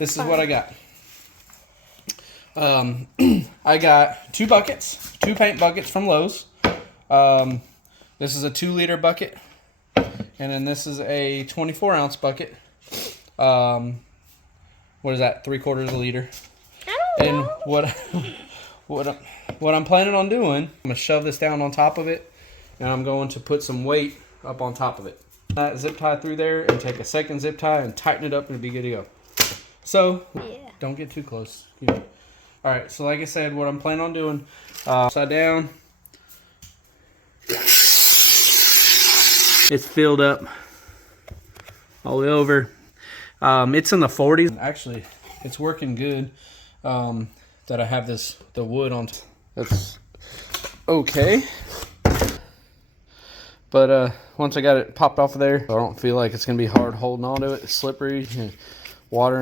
this is what I got. I got 2 buckets, 2 paint buckets from Lowe's. This is a 2-liter bucket, and then this is a 24-ounce bucket. What is that? 3/4 liter. And what I'm planning on doing, I'm gonna shove this down on top of it, and I'm going to put some weight up on top of it. That zip tie through there, and take a second zip tie and tighten it up, and it'll be good to go. So, don't get too close. All right. So, like I said, what I'm planning on doing, upside down. It's filled up all the way over. It's in the 40s. Actually, it's working good. That I have the wood on. That's okay. But once I got it popped off of there, I don't feel like it's gonna be hard holding on to it. It's slippery, water.